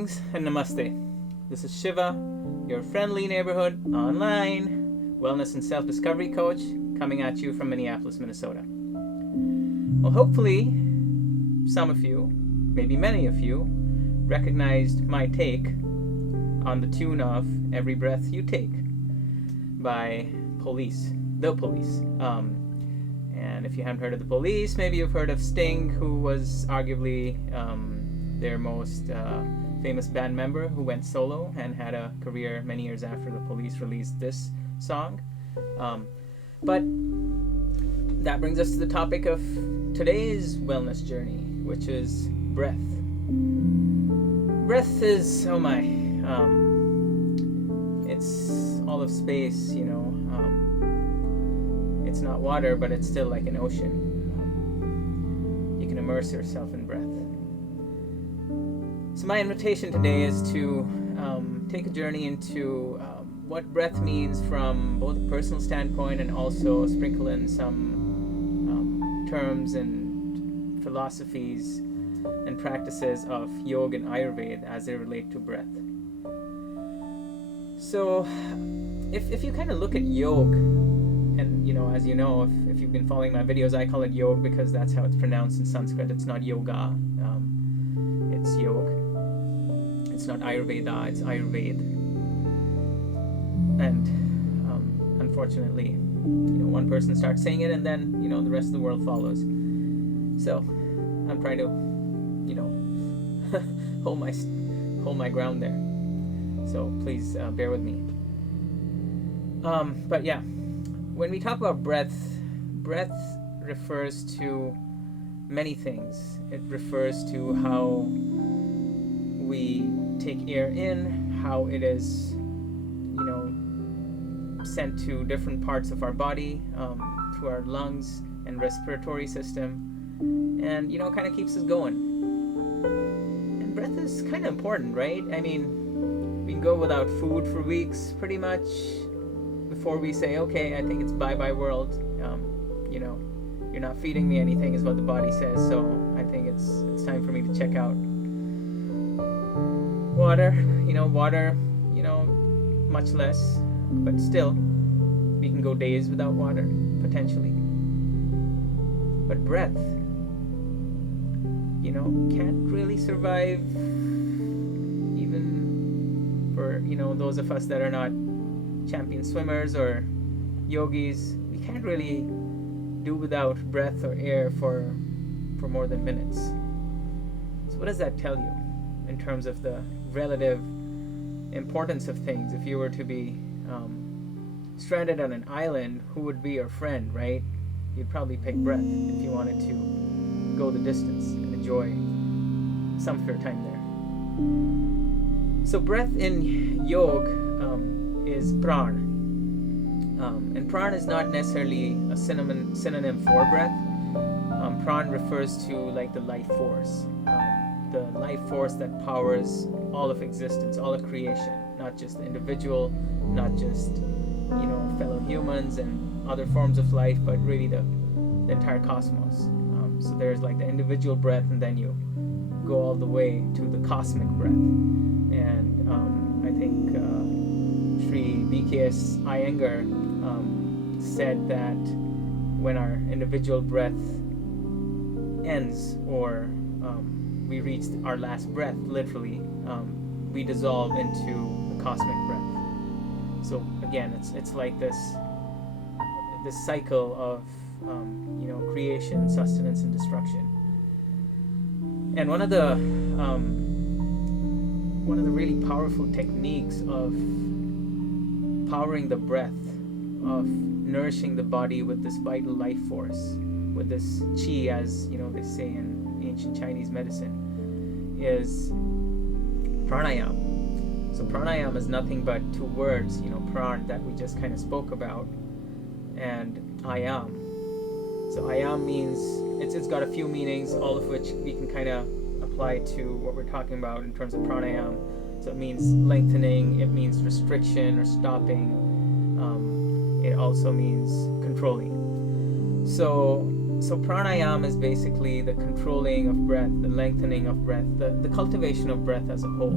Greetings and namaste. This is Shiva, your friendly neighborhood online wellness and self-discovery coach, coming at you from Minneapolis, Minnesota. Well, hopefully some of you, maybe many of you, recognized my take on the tune of Every Breath You Take by The Police. And if you haven't heard of the Police, maybe you've heard of Sting, who was arguably their most famous band member, who went solo and had a career many years after the Police released this song. But that brings us to the topic of today's wellness journey, which is breath. Breath is, it's all of space, it's not water, but it's still like an ocean. You can immerse yourself in breath. So my invitation today is to take a journey into what breath means from both a personal standpoint, and also sprinkle in some terms and philosophies and practices of yoga and Ayurveda as they relate to breath. So if you kind of look at yoga, and as you know, if you've been following my videos, I call it yoga because that's how it's pronounced in Sanskrit. It's not yoga, it's yoga. It's not Ayurveda, it's Ayurveda. And unfortunately, one person starts saying it, and then the rest of the world follows. So I'm trying to hold my ground there. So please bear with me. But yeah, when we talk about breath refers to many things. It refers to how we take air in, how it is sent to different parts of our body, to our lungs and respiratory system, and kind of keeps us going. And breath is kind of important, right? I mean, we can go without food for weeks pretty much before we say, okay, I think it's bye-bye world. You're not feeding me anything is what the body says, so I think it's time for me to check out. Water, much less, but still, we can go days without water, potentially. But breath, can't really survive, even for, those of us that are not champion swimmers or yogis. We can't really do without breath or air for more than minutes. So what does that tell you in terms of the relative importance of things? If you were to be stranded on an island, who would be your friend, right? You'd probably pick breath if you wanted to go the distance and enjoy some of your time there. So breath in yoga is pran. And pran is not necessarily a synonym for breath. Pran refers to like the life force. The life force that powers all of existence, all of creation, not just the individual, not just fellow humans and other forms of life, but really the entire cosmos. So there's like the individual breath, and then you go all the way to the cosmic breath. And I think Sri 𝐸𝐫𝐬𝐿 said that when our individual breath ends, or we reach our last breath, literally, we dissolve into the cosmic breath. So again, it's like this cycle of creation, sustenance, and destruction. And one of the really powerful techniques of powering the breath, of nourishing the body with this vital life force, with this ಛ, as they say in ancient Chinese medicine, is pranayama. So pranayama is nothing but two words, pran, that we just kind of spoke about, and ayam. So ayam means, it's got a few meanings, all of which we can kind of apply to what we're talking about in terms of pranayama. So it means lengthening, it means restriction or stopping, it also means controlling. So So pranayama is basically the controlling of breath, the lengthening of breath, the cultivation of breath as a whole.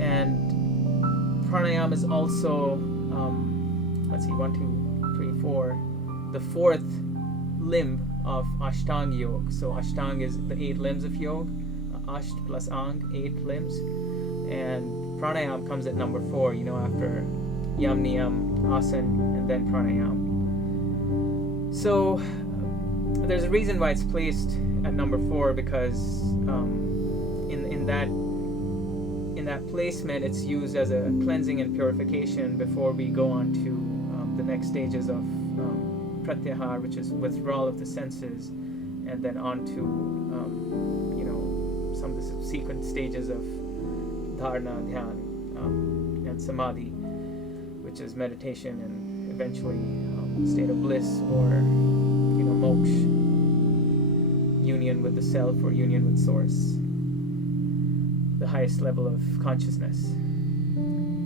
And pranayama is also, 1, 2, 3, 4, the fourth limb of Ashtanga Yoga. So Ashtanga is the 8 limbs of yoga, Asht plus Ang, 8 limbs. And pranayama comes at number 4, after Yam, Niyam, Asana, and then pranayama. So there's a reason why it's placed at number 4, because in that placement it's used as a cleansing and purification before we go on to the next stages of pratyahar, which is withdrawal of the senses, and then on to some of the subsequent stages of dharana, dhyan, and samadhi, which is meditation, and eventually state of bliss, or moksha, union with the self or union with source, the highest level of consciousness.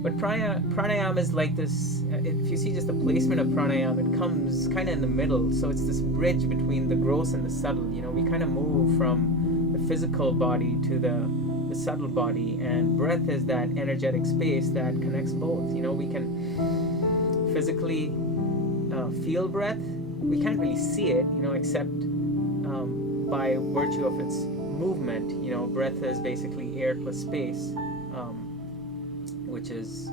But pranayama is like this. If you see just the placement of pranayama, it comes kind of in the middle. So it's this bridge between the gross and the subtle. We kind of move from the physical body to the subtle body, and breath is that energetic space that connects both. We can physically feel breath. We can't really see it, except by virtue of its movement. Breath is basically air plus space, which is,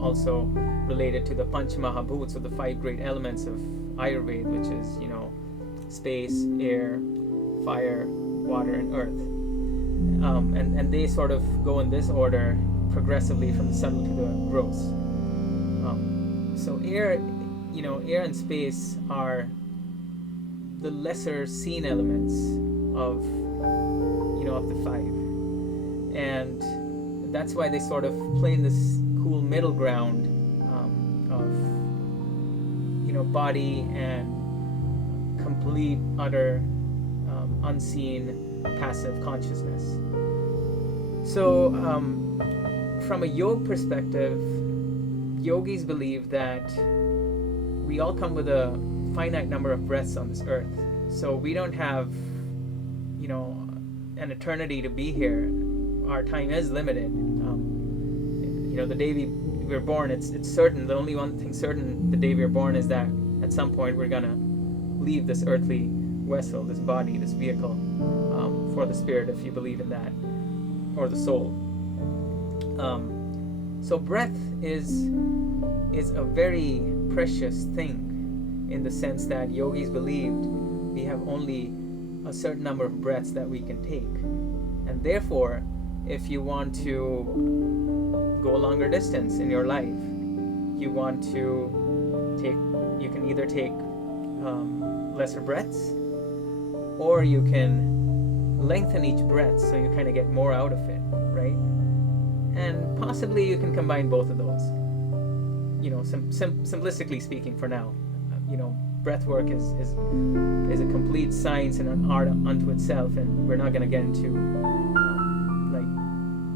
also related to the Panch Mahabhuts, so the 5 great elements of Ayurveda, which is, space, air, fire, water, and earth. And they sort of go in this order progressively from the subtle to the gross. So air and space are the lesser seen elements of the 5, and that's why they sort of play in this cool middle ground of body and complete, utter, unseen, passive consciousness. So from a yoga perspective, yogis believe that we all come with a finite number of breaths on this earth. So we don't have, an eternity to be here. Our time is limited. The day we're born, it's certain. The only one thing certain the day we're born is that at some point we're gonna leave this earthly vessel, this body, this vehicle, for the spirit, if you believe in that, or the soul. So breath is a very precious thing, in the sense that yogis believed we have only a certain number of breaths that we can take, and therefore if you want to go a longer distance in your life, you can either take lesser breaths, or you can lengthen each breath so you kind of get more out of it, right? And possibly you can combine both of those. Simplistically speaking, for now, breath work is a complete science and an art unto itself, and we're not going to get into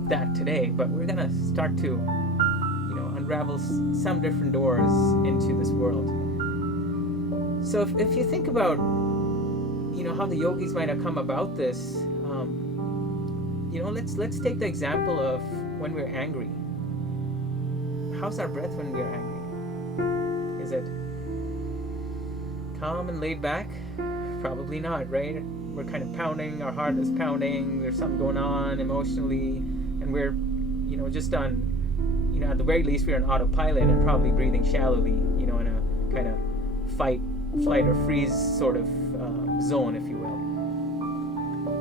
that today, but we're going to start to unravel some different doors into this world. So if you think about how the yogis might have come about this, let's take the example of when we're angry. How's our breath when we're angry? Is it calm and laid back? Probably not, right? We're kind of pounding, our heart is pounding, there's something going on emotionally, and we're just on, at the very least we're on autopilot and probably breathing shallowly, in a kind of fight, flight, or freeze sort of zone, if you will.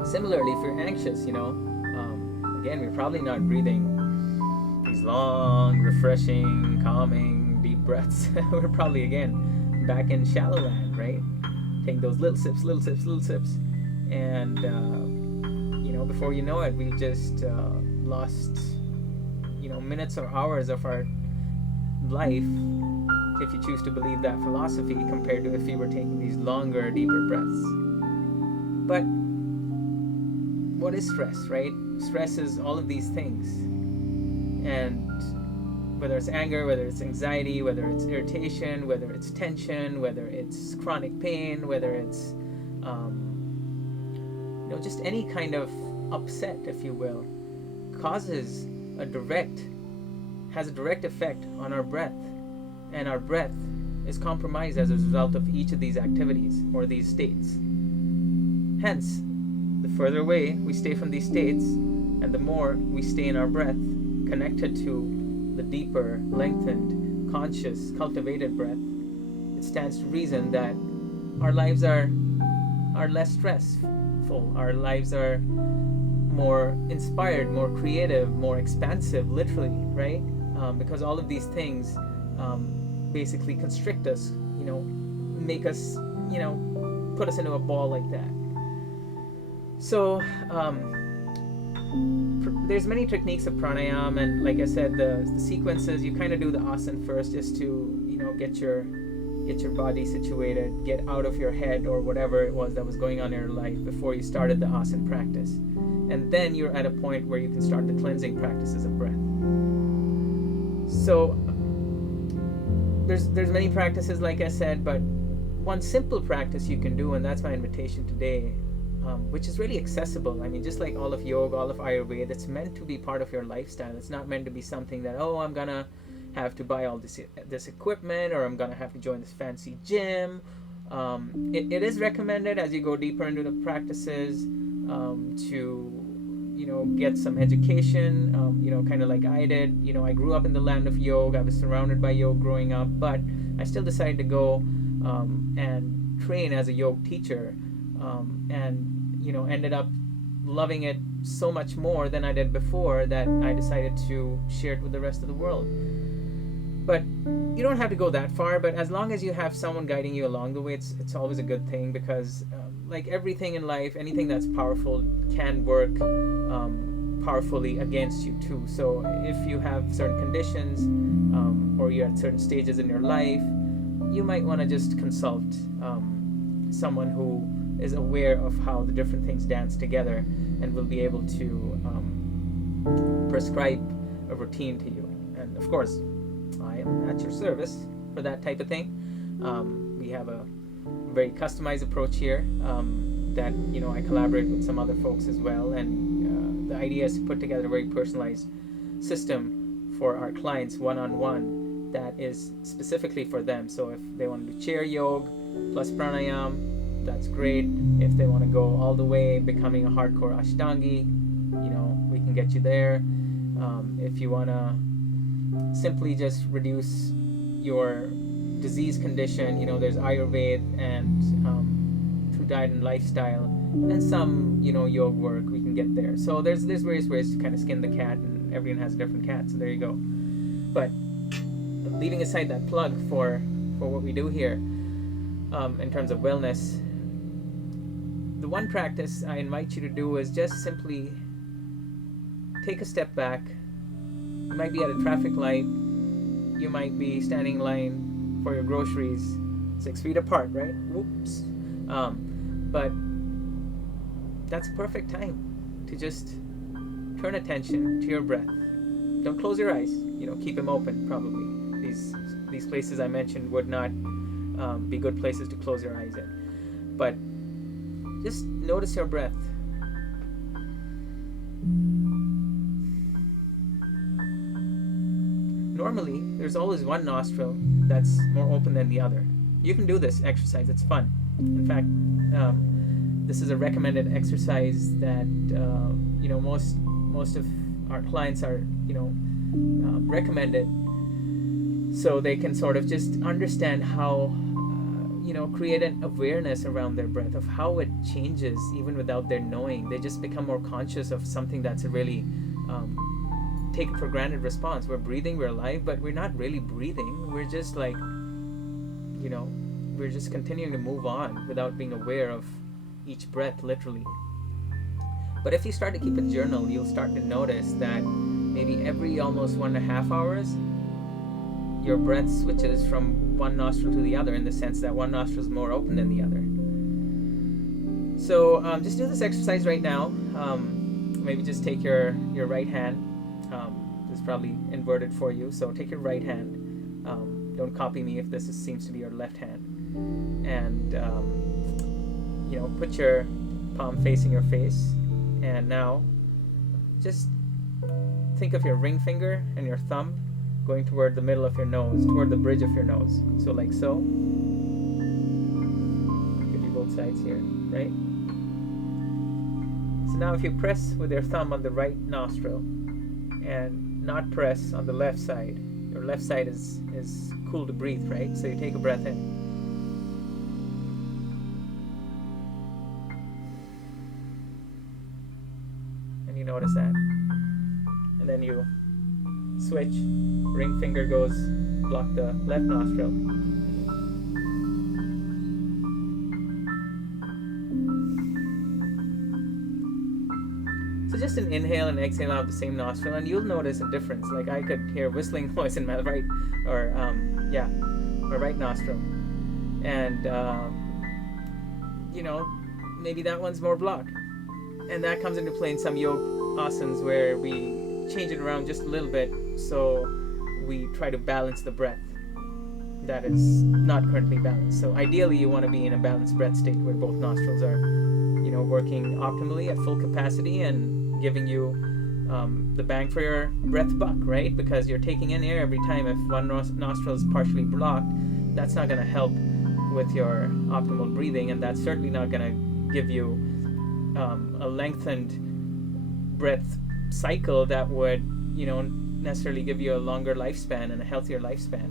Similarly, if you're anxious, again, we're probably not breathing these long, refreshing, calming, deep breaths. We're probably, again, back in shallow land, right? Take those little sips, and before you know it, we just lost minutes or hours of our life, if you choose to believe that philosophy, compared to if you were taking these longer, deeper breaths. But what is stress, right? Stress is all of these things, and whether it's anger, whether it's anxiety, whether it's irritation, whether it's tension, whether it's chronic pain, whether it's just any kind of upset, if you will, has a direct effect on our breath, and our breath is compromised as a result of each of these activities or these states. Hence, the further away we stay from these states, and the more we stay in our breath, connected to the deeper, lengthened, conscious, cultivated breath, it stands to reason that our lives are less stressful, our lives are more inspired, more creative, more expansive, literally, right? Because all of these things basically constrict us, make us, put us into a ball like that. So there's many techniques of pranayama, and like I said, the sequences, you kind of do the asana first just to get your body situated, get out of your head or whatever it was that was going on in your life before you started the asana practice, and then you're at a point where you can start the cleansing practices of breath. So there's many practices, like I said, but one simple practice you can do, and that's my invitation today, which is really accessible. I mean, just like all of yoga, all of Ayurveda, it's meant to be part of your lifestyle. It's not meant to be something that, I'm gonna have to buy all this equipment, or I'm gonna have to join this fancy gym. It is recommended as you go deeper into the practices to get some education, kind of like I did. I grew up in the land of yoga. I was surrounded by yoga growing up, but I still decided to go and train as a yoga teacher, and ended up loving it so much more than I did before that I decided to share it with the rest of the world. But you don't have to go that far, but as long as you have someone guiding you along the way, it's always a good thing, because like everything in life, anything that's powerful can work powerfully against you too. So if you have certain conditions, or you're at certain stages in your life, you might want to just consult someone who is aware of how the different things dance together and will be able to prescribe a routine to you. And of course, I am at your service for that type of thing. We have a very customized approach here that I collaborate with some other folks as well, and the idea is to put together a very personalized system for our clients one-on-one that is specifically for them. So if they want to do chair yoga plus pranayama, that's great. If they want to go all the way becoming a hardcore ashtangi, we can get you there. If you want to simply just reduce your disease condition, there's Ayurveda and through diet and lifestyle and some yoga work, we can get there. So there's various ways to kind of skin the cat, and everyone has a different cat, so there you go. But leaving aside that plug for what we do here in terms of wellness, the one practice I invite you to do is just simply take a step back. You might be at a traffic light, you might be standing in line for your groceries 6 feet apart, right? Whoops. But that's a perfect time to just turn attention to your breath. Don't close your eyes, keep them open probably. These places I mentioned would not be good places to close your eyes in. But just notice your breath. Normally, there's always one nostril that's more open than the other. You can do this exercise, it's fun. In fact, this is a recommended exercise that most of our clients are recommended, so they can sort of just understand how create an awareness around their breath, of how it changes even without their knowing. They just become more conscious of something that's a really taken for granted response. We're breathing, we're alive, but we're not really breathing. We're just like, we're just continuing to move on without being aware of each breath, literally. But if you start to keep a journal, you'll start to notice that maybe every almost 1.5 hours, your breath switches from one nostril to the other, in the sense that one nostril is more open than the other. So just do this exercise right now. Maybe just take your right hand, is probably inverted for you. So take your right hand. Don't copy me if this seems to be your left hand. And put your palm facing your face. And now just think of your ring finger and your thumb going toward the middle of your nose, toward the bridge of your nose. So like so. Give you both sides here, right? So now if you press with your thumb on the right nostril and not press on the left side, your left side is cool to breathe, right? So you take a breath in. And you notice that. And then you switch. Ring finger goes, block the left nostril. So just an inhale and exhale out of the same nostril, and you'll notice a difference. Like I could hear whistling noise in my right, my right nostril, and maybe that one's more blocked, and that comes into play in some yoga asanas where we change it around just a little bit, so we try to balance the breath that is not currently balanced. So ideally, you want to be in a balanced breath state where both nostrils are, working optimally at full capacity and giving you the bang for your breath buck, right? Because you're taking in air every time. If one nostril is partially blocked, that's not going to help with your optimal breathing, and that's certainly not going to give you a lengthened breath cycle that would, necessarily give you a longer lifespan and a healthier lifespan.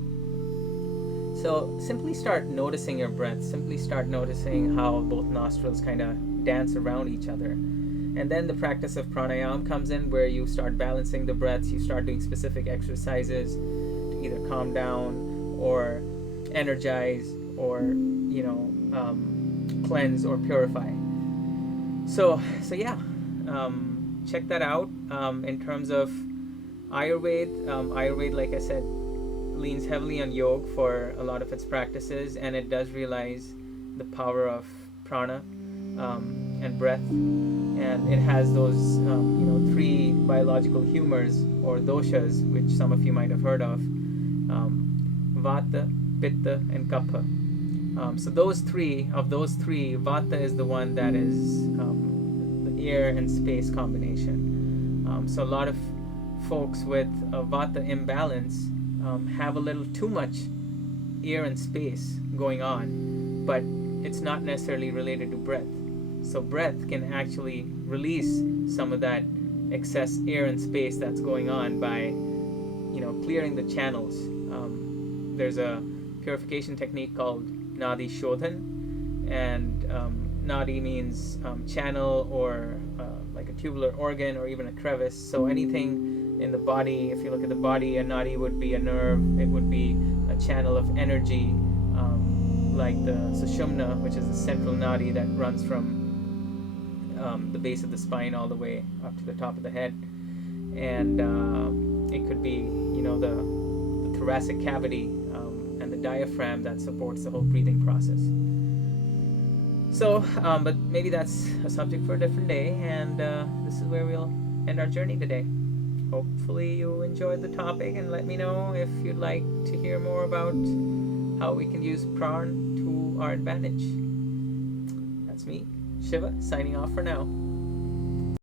So simply start noticing your breath. Simply start noticing how both nostrils kind of dance around each other. And then the practice of pranayama comes in, where you start balancing the breaths. You start doing specific exercises to either calm down or energize or cleanse or purify. So yeah, check that out. In terms of Ayurveda, Ayurveda, like I said, leans heavily on yoga for a lot of its practices, and it does realize the power of prana and breath, and it has those three biological humors or doshas, which some of you might have heard of, vata, pitta, and kapha. So those three, vata is the one that is the air and space combination. So a lot of folks with a vata imbalance have a little too much air and space going on, but it's not necessarily related to breath. So breath can actually release some of that excess air and space that's going on by, clearing the channels. There's a purification technique called Nadi Shodhan, and Nadi means channel or like a tubular organ or even a crevice. So anything in the body, if you look at the body, a nadi would be a nerve. It would be a channel of energy, like the sushumna, which is the central nadi that runs from the base of the spine all the way up to the top of the head. And it could be, the thoracic cavity and the diaphragm that supports the whole breathing process. So, but maybe that's a subject for a different day, and this is where we'll end our journey today. Hopefully you enjoyed the topic, and let me know if you'd like to hear more about how we can use prana to our advantage. That's me, Shiva, signing off for now.